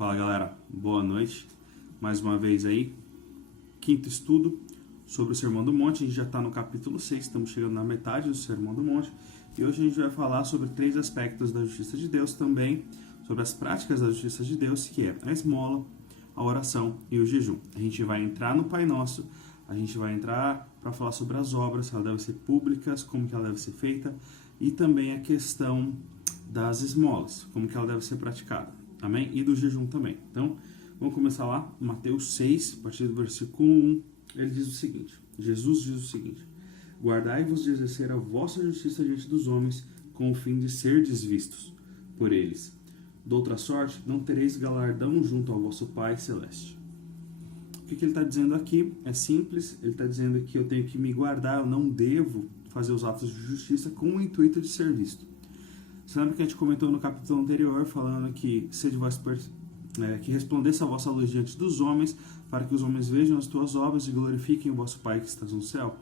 Fala galera, boa noite. Mais uma vez aí, quinto estudo sobre o Sermão do Monte. A gente já está no capítulo 6, estamos chegando na metade do Sermão do Monte. E hoje a gente vai falar sobre 3 aspectos da justiça de Deus também, sobre as práticas da justiça de Deus, que é a esmola, a oração e o jejum. A gente vai entrar no Pai Nosso, a gente vai entrar para falar sobre as obras, se elas devem ser públicas, como que ela deve ser feita, e também a questão das esmolas, como que ela deve ser praticada, amém? E do jejum também. Então, vamos começar lá, Mateus 6, a partir do versículo 1, ele diz o seguinte, Jesus diz o seguinte: guardai-vos de exercer a vossa justiça diante dos homens, com o fim de serdes vistos por eles. De outra sorte, não tereis galardão junto ao vosso Pai Celeste. O que ele está dizendo aqui é simples, ele está dizendo que eu tenho que me guardar, eu não devo fazer os atos de justiça com o intuito de ser visto. Você lembra que a gente comentou no capítulo anterior, falando que sede vós que resplandeça a vossa luz diante dos homens, para que os homens vejam as tuas obras e glorifiquem o vosso Pai que está no céu.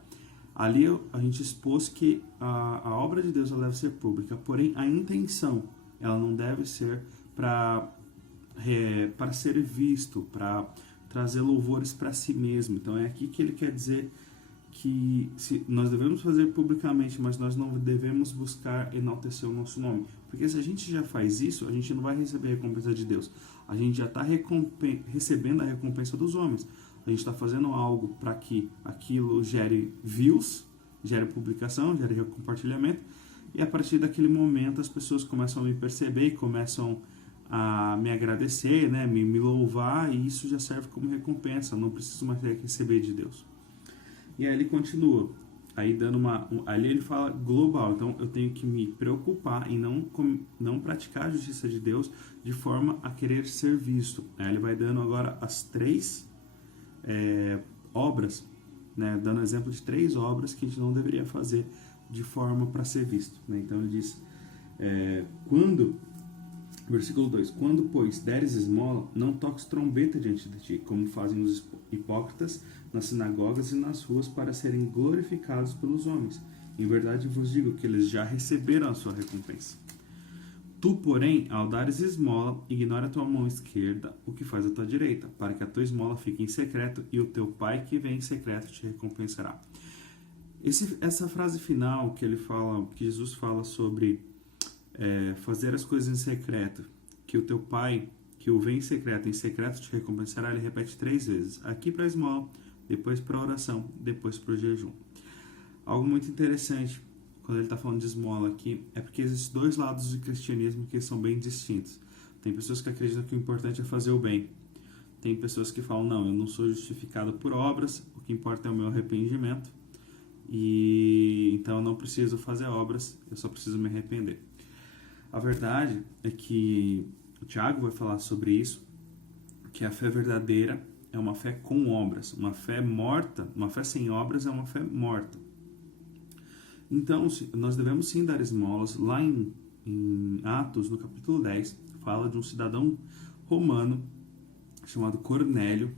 Ali a gente expôs que a obra de Deus ela deve ser pública, porém a intenção ela não deve ser para ser visto, para trazer louvores para si mesmo. Então é aqui que ele quer dizer que nós devemos fazer publicamente, mas nós não devemos buscar enaltecer o nosso nome. Porque se a gente já faz isso, a gente não vai receber a recompensa de Deus. A gente já está recebendo a recompensa dos homens. A gente está fazendo algo para que aquilo gere views, gere publicação, gere compartilhamento. E a partir daquele momento as pessoas começam a me perceber e começam a me agradecer, né, me louvar, e isso já serve como recompensa. Eu não preciso mais receber de Deus. E aí ele continua, aí ali ele fala global, então eu tenho que me preocupar em não praticar a justiça de Deus de forma a querer ser visto. Aí ele vai dando agora as 3 obras, né, dando exemplo de 3 obras que a gente não deveria fazer de forma para ser visto. Né? Então ele diz, versículo 2, quando, pois, deres esmola, não toques trombeta diante de ti, como fazem os hipócritas nas sinagogas e nas ruas, para serem glorificados pelos homens. Em verdade vos digo que eles já receberam a sua recompensa. Tu, porém, ao dares esmola, ignora a tua mão esquerda o que faz a tua direita, para que a tua esmola fique em secreto, e o teu Pai que vem em secreto te recompensará. Essa frase final que Jesus fala sobre fazer as coisas em secreto, que o teu Pai que o vem em secreto te recompensará, ele repete 3 vezes. Aqui para a esmola, depois para a oração, depois para o jejum. Algo muito interessante, quando ele está falando de esmola aqui, é porque existem 2 lados do cristianismo que são bem distintos. Tem pessoas que acreditam que o importante é fazer o bem. Tem pessoas que falam, não, eu não sou justificado por obras, o que importa é o meu arrependimento, e então eu não preciso fazer obras, eu só preciso me arrepender. A verdade é que o Tiago vai falar sobre isso, que a fé verdadeira é uma fé com obras. Uma fé morta, uma fé sem obras é uma fé morta. Então, nós devemos sim dar esmolas. Lá em Atos, no capítulo 10, fala de um cidadão romano chamado Cornélio,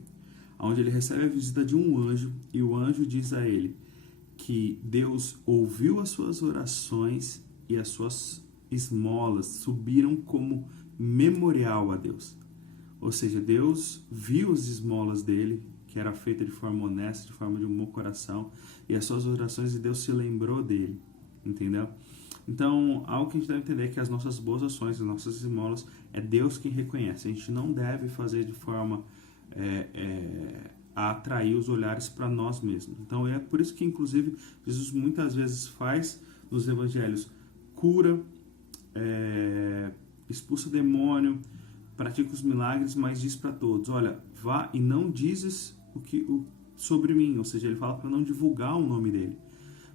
onde ele recebe a visita de um anjo, e o anjo diz a ele que Deus ouviu as suas orações e as suas esmolas subiram como memorial a Deus. Ou seja, Deus viu as esmolas dele, que era feita de forma honesta, de forma de um bom coração, e as suas orações, e Deus se lembrou dele, entendeu? Então, algo que a gente deve entender é que as nossas boas ações, as nossas esmolas, é Deus quem reconhece. A gente não deve fazer de forma a atrair os olhares para nós mesmos. Então, é por isso que, inclusive, Jesus muitas vezes faz nos evangelhos, cura, expulsa demônio, pratica os milagres, mas diz para todos, olha, vá e não dizes sobre mim, ou seja, ele fala para não divulgar o nome dele,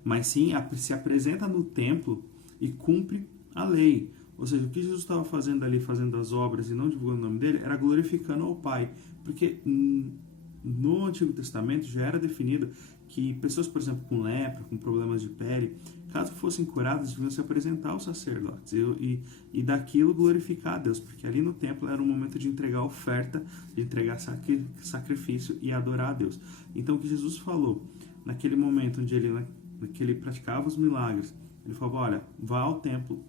mas sim se apresenta no templo e cumpre a lei. Ou seja, o que Jesus estava fazendo ali, fazendo as obras e não divulgando o nome dele, era glorificando ao Pai, porque no Antigo Testamento já era definido que pessoas, por exemplo, com lepra, com problemas de pele, caso fossem curadas, deviam se apresentar aos sacerdotes e daquilo glorificar a Deus, porque ali no templo era um momento de entregar oferta, de entregar sacrifício e adorar a Deus. Então o que Jesus falou, naquele momento onde ele praticava os milagres, ele falou, olha, vá ao templo,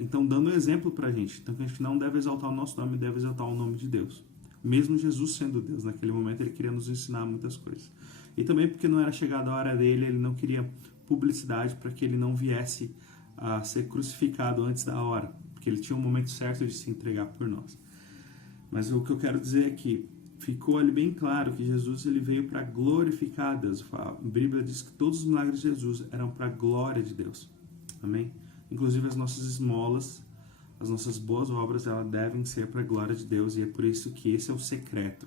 Então, dando um exemplo pra gente. Então, a gente não deve exaltar o nosso nome, deve exaltar o nome de Deus. Mesmo Jesus sendo Deus, naquele momento ele queria nos ensinar muitas coisas. E também porque não era chegada a hora dele, ele não queria publicidade para que ele não viesse a ser crucificado antes da hora, porque ele tinha um momento certo de se entregar por nós. Mas o que eu quero dizer é que ficou ali bem claro que Jesus ele veio para glorificar Deus. A Bíblia diz que todos os milagres de Jesus eram para a glória de Deus. Amém? Inclusive as nossas esmolas, as nossas boas obras, elas devem ser para a glória de Deus, e é por isso que esse é o secreto.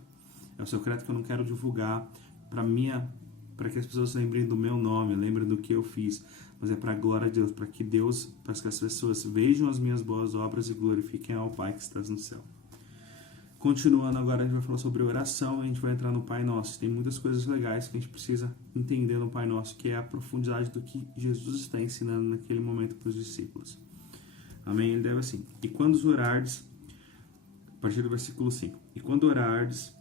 É o secreto que eu não quero divulgar para que as pessoas lembrem do meu nome, lembrem do que eu fiz, mas é para a glória de Deus, para que as pessoas vejam as minhas boas obras e glorifiquem ao Pai que está no céu. Continuando agora, a gente vai falar sobre oração, a gente vai entrar no Pai Nosso. Tem muitas coisas legais que a gente precisa entender no Pai Nosso, que é a profundidade do que Jesus está ensinando naquele momento para os discípulos. Amém? Ele deve assim: e quando orardes, a partir do versículo 5, e quando orardes,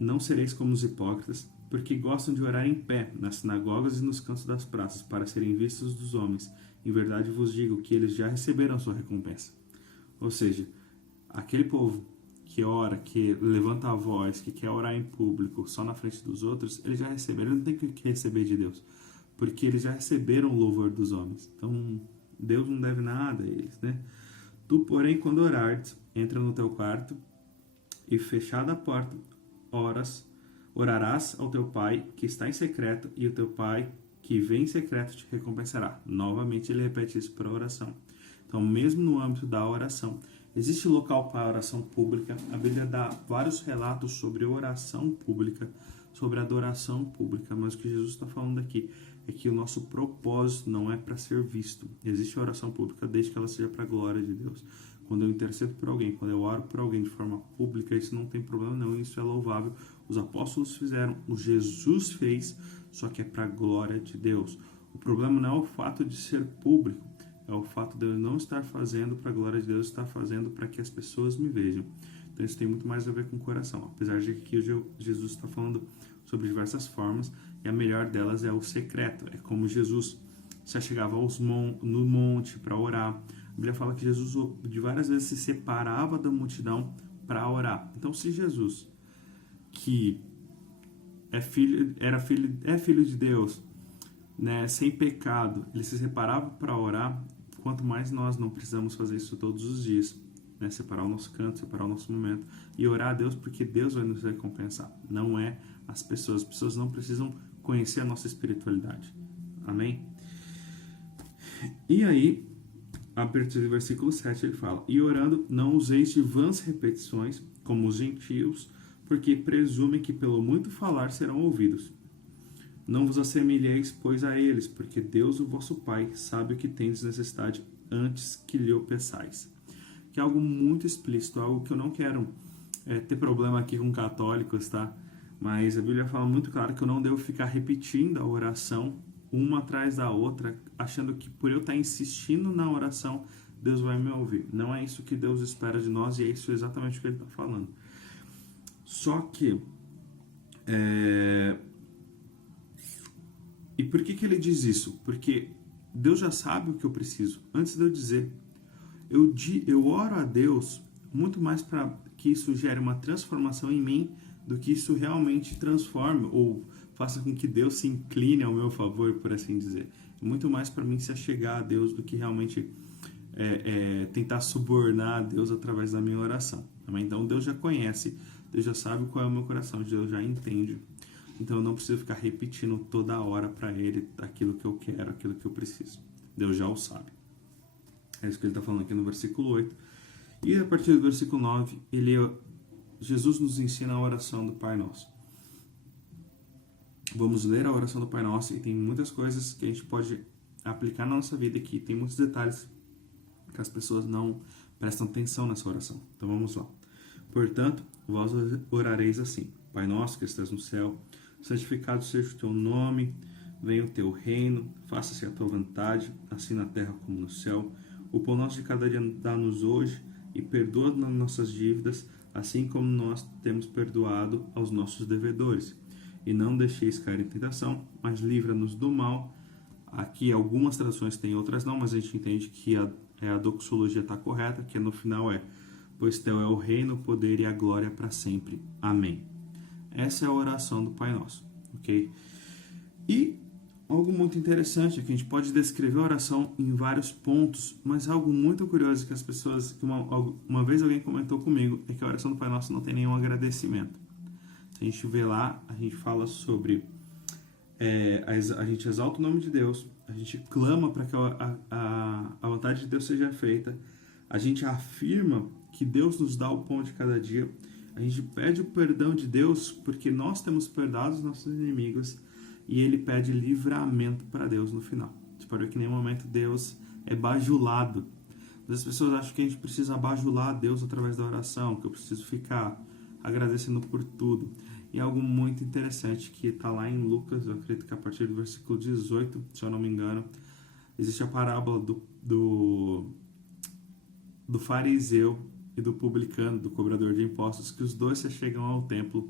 não sereis como os hipócritas, porque gostam de orar em pé, nas sinagogas e nos cantos das praças, para serem vistos dos homens. Em verdade vos digo que eles já receberam a sua recompensa. Ou seja, aquele povo que ora, que levanta a voz, que quer orar em público, só na frente dos outros, eles já receberam, eles não tem que receber de Deus, porque eles já receberam o louvor dos homens. Então, Deus não deve nada a eles, né? Tu, porém, quando orares, entra no teu quarto e, fechada a porta, orarás ao teu Pai que está em secreto, e o teu Pai que vem em secreto te recompensará. Novamente ele repete isso para a oração. Então, mesmo no âmbito da oração, existe local para a oração pública. A Bíblia dá vários relatos sobre oração pública, sobre adoração pública, mas o que Jesus está falando aqui é que o nosso propósito não é para ser visto. Existe oração pública desde que ela seja para a glória de Deus. Quando eu intercedo por alguém, quando eu oro por alguém de forma pública, isso não tem problema não, isso é louvável. Os apóstolos fizeram, o Jesus fez, só que é para a glória de Deus. O problema não é o fato de ser público, é o fato de eu não estar fazendo para a glória de Deus, estar fazendo para que as pessoas me vejam. Então isso tem muito mais a ver com o coração, apesar de que Jesus está falando sobre diversas formas, e a melhor delas é o secreto. É como Jesus se achegava no monte para orar. A Bíblia fala que Jesus de várias vezes se separava da multidão para orar. Então, se Jesus, que é filho de Deus, né, sem pecado, ele se separava para orar, quanto mais nós não precisamos fazer isso todos os dias, né, separar o nosso canto, separar o nosso momento e orar a Deus, porque Deus vai nos recompensar. Não é as pessoas não precisam conhecer a nossa espiritualidade. Amém? E aí, a partir do versículo 7 ele fala: e orando, não useis de vãs repetições, como os gentios, porque presumem que pelo muito falar serão ouvidos. Não vos assemelheis, pois, a eles, porque Deus, o vosso Pai, sabe o que tendes necessidade antes que lhe o peçais. Que é algo muito explícito, algo que eu não quero ter problema aqui com católicos, tá? Mas a Bíblia fala muito claro que eu não devo ficar repetindo a oração uma atrás da outra, achando que por eu estar insistindo na oração, Deus vai me ouvir. Não é isso que Deus espera de nós, e é isso exatamente o que ele está falando. Só que, e por que ele diz isso? Porque Deus já sabe o que eu preciso. Antes de eu dizer, eu oro a Deus muito mais para que isso gere uma transformação em mim, do que isso realmente transforme ou faça com que Deus se incline ao meu favor, por assim dizer. Muito mais para mim se achegar a Deus do que realmente tentar subornar a Deus através da minha oração. Então Deus já conhece, Deus já sabe qual é o meu coração, Deus já entende. Então eu não preciso ficar repetindo toda hora para Ele aquilo que eu quero, aquilo que eu preciso. Deus já o sabe. É isso que ele está falando aqui no versículo 8. E a partir do versículo 9, Jesus nos ensina a oração do Pai Nosso. Vamos ler a oração do Pai Nosso, e tem muitas coisas que a gente pode aplicar na nossa vida aqui. Tem muitos detalhes que as pessoas não prestam atenção nessa oração. Então vamos lá. Portanto, vós orareis assim: Pai Nosso que estás no céu, santificado seja o teu nome, venha o teu reino, faça-se a tua vontade, assim na terra como no céu. O pão nosso de cada dia dá-nos hoje, e perdoa as nossas dívidas, assim como nós temos perdoado aos nossos devedores. E não deixeis cair em tentação, mas livra-nos do mal. Aqui algumas traduções têm, outras não, mas a gente entende que a doxologia está correta, que no final pois teu é o reino, o poder e a glória para sempre. Amém. Essa é a oração do Pai Nosso, ok? E algo muito interessante é que a gente pode descrever a oração em vários pontos, mas algo muito curioso que as pessoas, que uma vez alguém comentou comigo, é que a oração do Pai Nosso não tem nenhum agradecimento. Se a gente vê lá, a gente fala sobre, a gente exalta o nome de Deus, a gente clama para que a vontade de Deus seja feita, a gente afirma que Deus nos dá o pão de cada dia, a gente pede o perdão de Deus porque nós temos perdoado os nossos inimigos, e ele pede livramento para Deus no final. Você pode ver que em nenhum momento Deus é bajulado. As pessoas acham que a gente precisa bajular Deus através da oração, que eu preciso ficar agradecendo por tudo. E algo muito interessante que está lá em Lucas, eu acredito que a partir do versículo 18, se eu não me engano, existe a parábola do fariseu e do publicano, do cobrador de impostos, que os dois se chegam ao templo.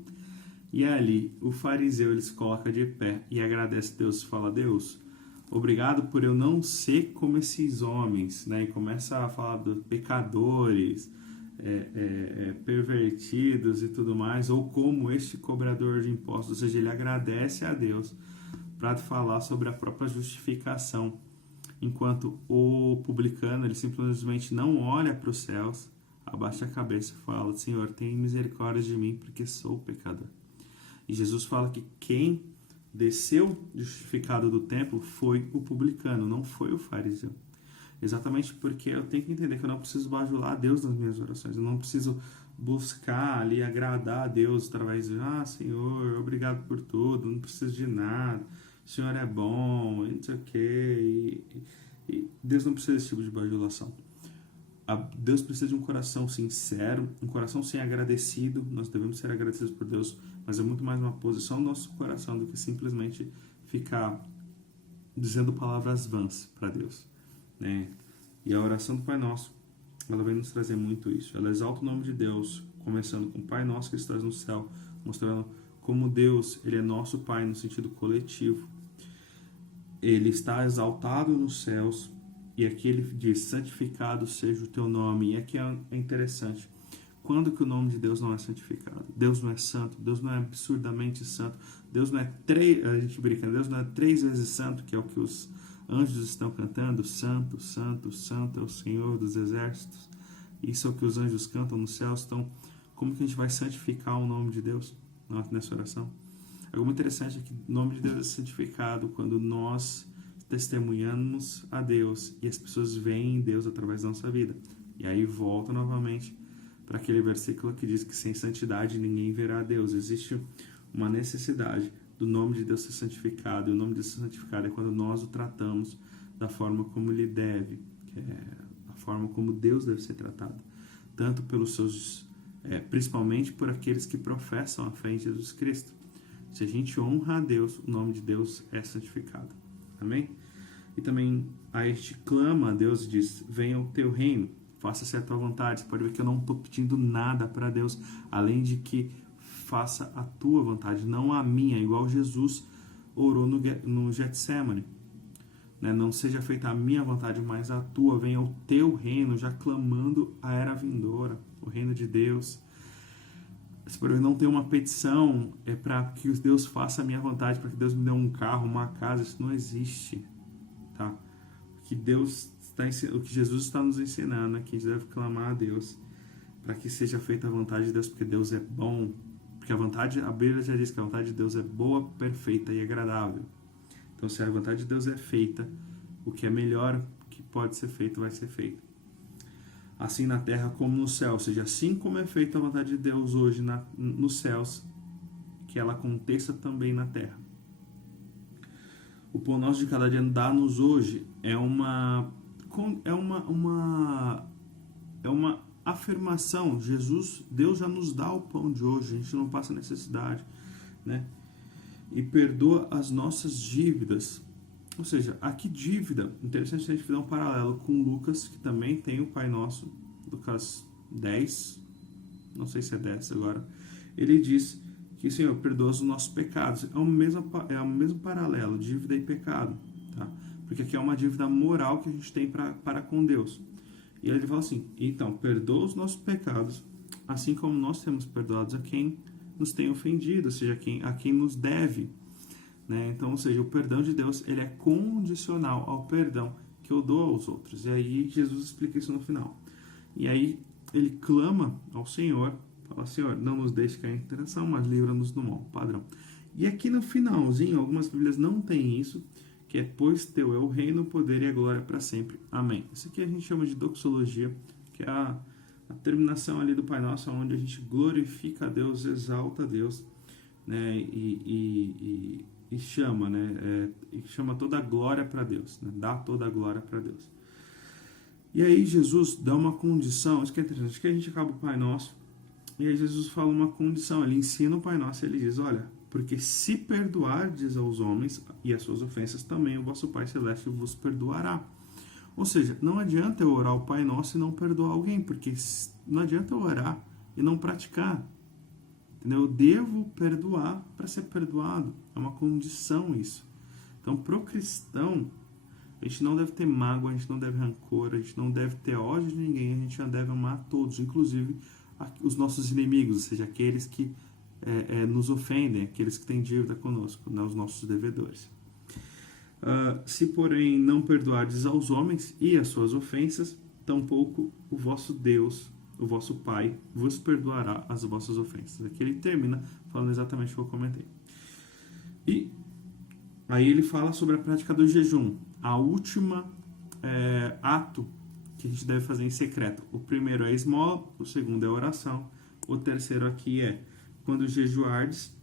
E ali, o fariseu ele se coloca de pé e agradece a Deus e fala: Deus, obrigado por eu não ser como esses homens, né? E começa a falar dos pecadores, pervertidos e tudo mais, ou como este cobrador de impostos. Ou seja, ele agradece a Deus para falar sobre a própria justificação, enquanto o publicano ele simplesmente não olha para os céus, abaixa a cabeça e fala: Senhor, tem misericórdia de mim porque sou pecador. E Jesus fala que quem desceu justificado do templo foi o publicano, não foi o fariseu. Exatamente porque eu tenho que entender que eu não preciso bajular a Deus nas minhas orações. Eu não preciso buscar ali agradar a Deus através de Senhor, obrigado por tudo, não preciso de nada, o Senhor é bom, não sei o quê. E Deus não precisa desse tipo de bajulação. Deus precisa de um coração sincero, um coração sem agradecido. Nós devemos ser agradecidos por Deus, mas é muito mais uma posição do nosso coração do que simplesmente ficar dizendo palavras vãs para Deus, né? E a oração do Pai Nosso, ela vem nos trazer muito isso. Ela exalta o nome de Deus, começando com o Pai Nosso que estás no céu, mostrando como Deus, ele é nosso Pai no sentido coletivo. Ele está exaltado nos céus. E aqui ele diz: santificado seja o teu nome. E aqui é interessante. Quando que o nome de Deus não é santificado? Deus não é santo, Deus não é absurdamente santo, Deus não é a gente brinca, Deus não é 3 vezes santo, que é o que os anjos estão cantando: santo, santo, santo é o Senhor dos exércitos. Isso é o que os anjos cantam nos céus. Então, como que a gente vai santificar o nome de Deus nessa oração? Algo muito interessante é que o nome de Deus é santificado quando nós testemunhamos a Deus e as pessoas veem Deus através da nossa vida. E aí volta novamente para aquele versículo que diz que sem santidade ninguém verá a Deus. Existe uma necessidade do nome de Deus ser santificado, e o nome de Deus ser santificado é quando nós o tratamos da forma como ele deve, que é a forma como Deus deve ser tratado, tanto pelos seus, principalmente por aqueles que professam a fé em Jesus Cristo. Se a gente honra a Deus, o nome de Deus é santificado. Amém? E também a gente clama a Deus e diz: venha o teu reino, faça-se a tua vontade. Você pode ver que eu não estou pedindo nada para Deus, além de que faça a tua vontade, não a minha, igual Jesus orou no Getsemane. Né? Não seja feita a minha vontade, mas a tua. Venha o teu reino, já clamando a era vindoura, o reino de Deus. Se por não ter uma petição para que Deus faça a minha vontade, para que Deus me dê um carro, uma casa, isso não existe, tá? O que Jesus está nos ensinando é que a gente deve clamar a Deus para que seja feita a vontade de Deus, porque Deus é bom, porque a Bíblia já diz que a vontade de Deus é boa, perfeita e agradável. Então, se a vontade de Deus é feita, o que é melhor que pode ser feito vai ser feito. Assim na terra como no céu, ou seja, assim como é feita a vontade de Deus hoje nos céus, que ela aconteça também na terra. O pão nosso de cada dia dá-nos hoje é uma afirmação. Deus já nos dá o pão de hoje, a gente não passa necessidade, né? E perdoa as nossas dívidas. Ou seja, aqui dívida, interessante a gente fazer um paralelo com Lucas, que também tem o Pai Nosso, Lucas 10, não sei se é 10 agora, ele diz que o Senhor perdoa os nossos pecados. É o mesmo paralelo, dívida e pecado, tá? Porque aqui é uma dívida moral que a gente tem para com Deus. E aí ele fala assim: então, perdoa os nossos pecados, assim como nós temos perdoados a quem nos tem ofendido, ou seja, a quem nos deve. Né? Então, ou seja, o perdão de Deus ele é condicional ao perdão que eu dou aos outros. E aí Jesus explica isso no final. E aí ele clama ao Senhor, fala: Senhor, não nos deixe cair em tentação, mas livra-nos do mal. Padrão. E aqui no finalzinho, algumas Bíblias não tem isso, que é: pois teu é o reino, o poder e a glória para sempre. Amém. Isso aqui a gente chama de doxologia, que é a terminação ali do Pai Nosso, onde a gente glorifica a Deus, exalta a Deus, né? E chama, né? E chama toda a glória para Deus, né? Dá toda a glória para Deus. E aí Jesus dá uma condição, isso que é interessante, que a gente acaba o Pai Nosso, e aí Jesus fala uma condição, ele ensina o Pai Nosso, ele diz: olha, porque se perdoardes aos homens e as suas ofensas, também o vosso Pai Celeste vos perdoará. Ou seja, não adianta eu orar o Pai Nosso e não perdoar alguém, porque não adianta eu orar e não praticar. Entendeu? Eu devo perdoar para ser perdoado. É uma condição isso. Então, pro cristão, a gente não deve ter mágoa, a gente não deve rancor, a gente não deve ter ódio de ninguém, a gente já deve amar a todos, inclusive os nossos inimigos, ou seja, aqueles que nos ofendem, aqueles que têm dívida conosco, né, os nossos devedores. Se, porém, não perdoardes aos homens e as suas ofensas, tampouco o vosso Deus, o vosso Pai, vos perdoará as vossas ofensas. Aqui ele termina falando exatamente o que eu comentei. E aí ele fala sobre a prática do jejum, a última ato que a gente deve fazer em secreto. O primeiro é a esmola, o segundo é a oração, o terceiro aqui é: quando jejuardes,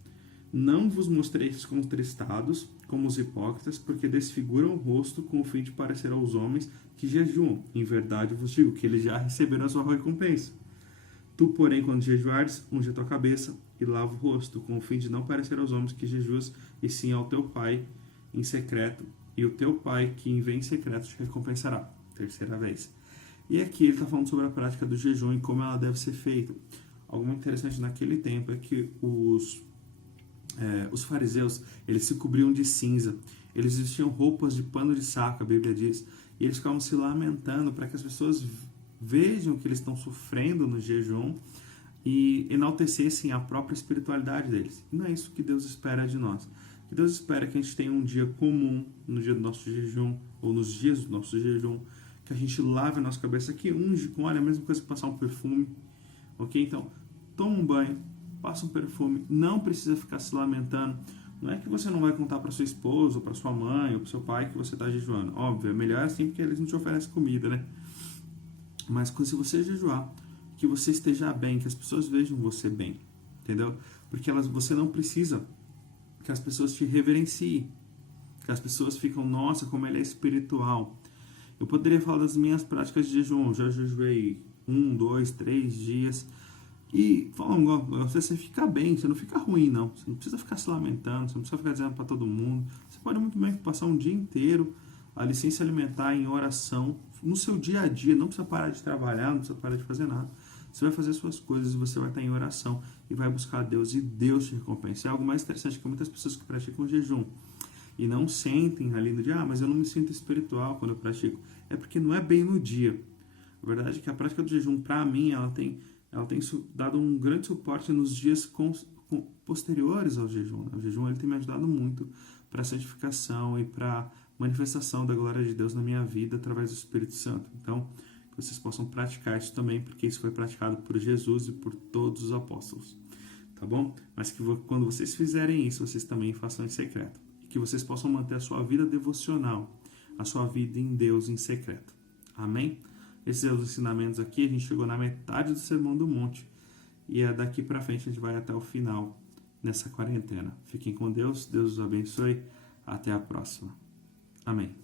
não vos mostreis contristados, como os hipócritas, porque desfiguram o rosto com o fim de parecer aos homens que jejuam. Em verdade vos digo que eles já receberam a sua recompensa. Tu, porém, quando jejuares, unge a tua cabeça e lava o rosto, com o fim de não parecer aos homens que jejuas, e sim ao teu Pai em secreto. E o teu Pai, que vem em secreto, te recompensará. Terceira vez. E aqui ele está falando sobre a prática do jejum e como ela deve ser feita. Algo muito interessante naquele tempo é que os fariseus, eles se cobriam de cinza, eles vestiam roupas de pano de saco, a Bíblia diz, e eles ficavam se lamentando para que as pessoas vejam que eles estão sofrendo no jejum e enaltecessem a própria espiritualidade deles. E não é isso que Deus espera de nós. Que Deus espera que a gente tenha um dia comum no dia do nosso jejum, ou nos dias do nosso jejum, que a gente lave a nossa cabeça, que unge com óleo, a mesma coisa que passar um perfume, ok? Então, toma um banho, passa um perfume, não precisa ficar se lamentando. Não é que você não vai contar para sua esposa, ou para sua mãe, ou para seu pai que você está jejuando. Óbvio, é melhor assim porque eles não te oferecem comida, né? Mas se você jejuar, que você esteja bem, que as pessoas vejam você bem, entendeu? Porque você não precisa que as pessoas te reverenciem, que as pessoas ficam: nossa, como ele é espiritual. Eu poderia falar das minhas práticas de jejum. Eu já jejuei 1, 2, 3 dias. E falando, você fica bem, você não fica ruim, não. Você não precisa ficar se lamentando, você não precisa ficar dizendo para todo mundo. Você pode muito bem passar um dia inteiro ali sem se alimentar, em oração, no seu dia a dia. Não precisa parar de trabalhar, não precisa parar de fazer nada. Você vai fazer suas coisas e você vai estar em oração e vai buscar a Deus e Deus te recompensa. É algo mais interessante que muitas pessoas que praticam jejum e não sentem ali no dia: mas eu não me sinto espiritual quando eu pratico. É porque não é bem no dia. A verdade é que a prática do jejum, para mim, ela tem dado um grande suporte nos dias posteriores ao jejum. O jejum ele tem me ajudado muito para a santificação e para a manifestação da glória de Deus na minha vida através do Espírito Santo. Então, que vocês possam praticar isso também, porque isso foi praticado por Jesus e por todos os apóstolos. Tá bom? Mas que quando vocês fizerem isso, vocês também façam em secreto. E que vocês possam manter a sua vida devocional, a sua vida em Deus em secreto. Amém? Esses são os ensinamentos aqui. A gente chegou na metade do Sermão do Monte. E daqui para frente a gente vai até o final nessa quarentena. Fiquem com Deus. Deus os abençoe. Até a próxima. Amém.